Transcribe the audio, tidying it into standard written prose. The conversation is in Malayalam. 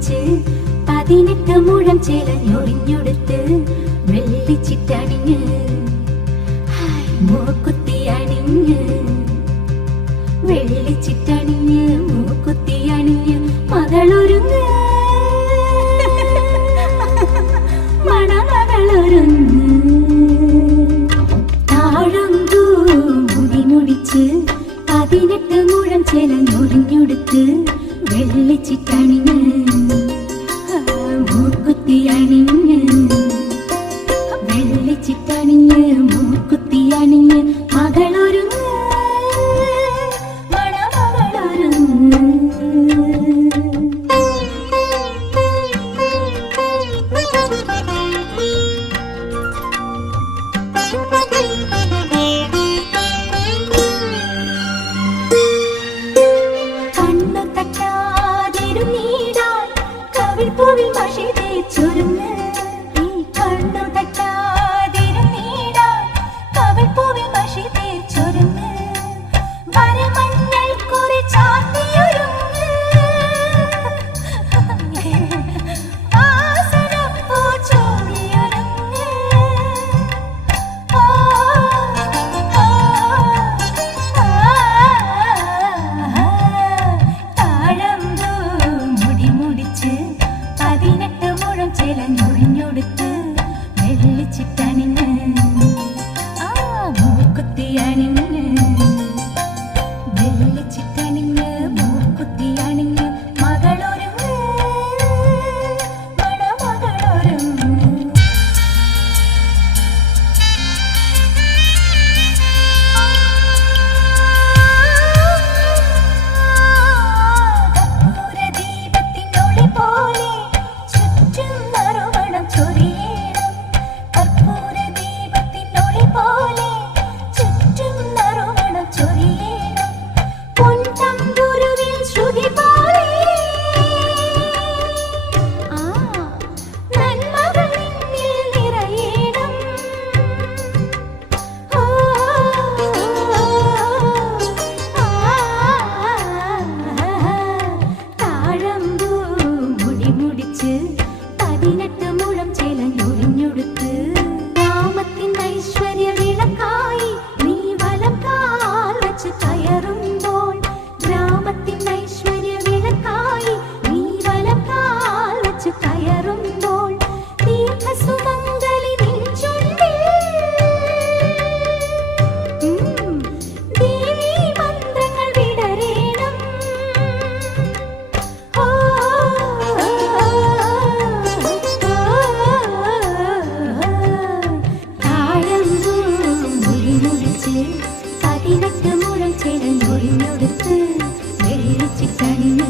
മുടിച്ച് 18 മുഴം ചേലഞ്ഞൊറിഞ്ഞൊടുത്ത് വെള്ളിച്ചിട്ടണിഞ്ഞ് മൂക്കുത്തി അണിഞ്ഞ് വെള്ളിച്ചിട്ടണിഞ്ഞ് മൂക്കുത്തി അണിഞ്ഞ് മകളൊരുങ്ങ് മണമകളൊരുങ്ങ് താഴമ്പൂ മുടി മുടിച്ച് 18 മുഴം ചേലഞ്ഞൊറിഞ്ഞൊടുത്ത് വെള്ളിച്ചിട്ടണിഞ്ഞ് മൂക്കുത്തി അണിഞ്ഞ് വെള്ളിച്ചിട്ടണിഞ്ഞ് മൂക്കുത്തി അണിഞ്ഞ് മകളൊരുങ്ങ് മണമകളൊരുങ്ങ് കണ്ണു തട്ടാതിരുന്നീടാൻ കവിൾപ്പൂവിൽ മഷി തേച്ചൊരുങ്ങ് കണ്ണു തട്ടാതിരുന്നീടാൻ കവിൾപ്പൂവിൽ മഷി തേച്ചൊരുങ്ങ് വരമഞ്ഞൾ കുറി ചാർത്തിയൊരുങ്ങ് വാസനപ്പൂ ചൂടിയൊരുങ്ങ് താഴമ്പൂ മുടി മുടിച്ച് 18 മുഴം ചേലഞ്ഞൊറിഞ്ഞൊടുത്ത് വെള്ളിച്ചിട്ടണിഞ്ഞ് മൂക്കുത്തി അണിഞ്ഞ് വെള്ളിച്ചിട്ടണിഞ്ഞ് മൂക്കുത്തി അണിഞ്ഞ് മകളൊരുങ്ങ് മണമകളൊരുങ്ങ് കർപ്പൂരദീപത്തിനൊളി പോലെ ചുറ്റും നറുമണം ചൊരിയണം കർപ്പൂരദീപത്തിനൊളി പോലെ ചുറ്റും നറുമണം ചൊരിയണം പൊൻതമ്പുരുവിൽ ശ്രുതി പോലെ നന്മകൾ നിന്നിൽ നിറയണം താഴമ്പൂ മുടി മുടിച്ച് 18 മുഴം ചേലഞ്ഞൊറിഞ്ഞൊടുത്ത് ഗ്രാമത്തിൻ ഐശ്വര്യ വിളക്കായി നീ വലം കാൽ വച്ച് കയറുമ്പോൾ ഗ്രാമത്തിൻ ഐശ്വര്യ വിളക്കായി നീ വലം കാൽ വച്ച് കയറുമ്പോൾ ദീർഘസുമംഗലി നിൻ ചുണ്ടിൽ ദേവീ മന്ത്രങ്ങൾ വിടരേണം താഴമ്പൂ മുടി മുടിച്ച് 18 മുഴം ചേലഞ്ഞൊറിഞ്ഞൊടുത്ത് വെള്ളിച്ചിട്ടണിഞ്ഞ്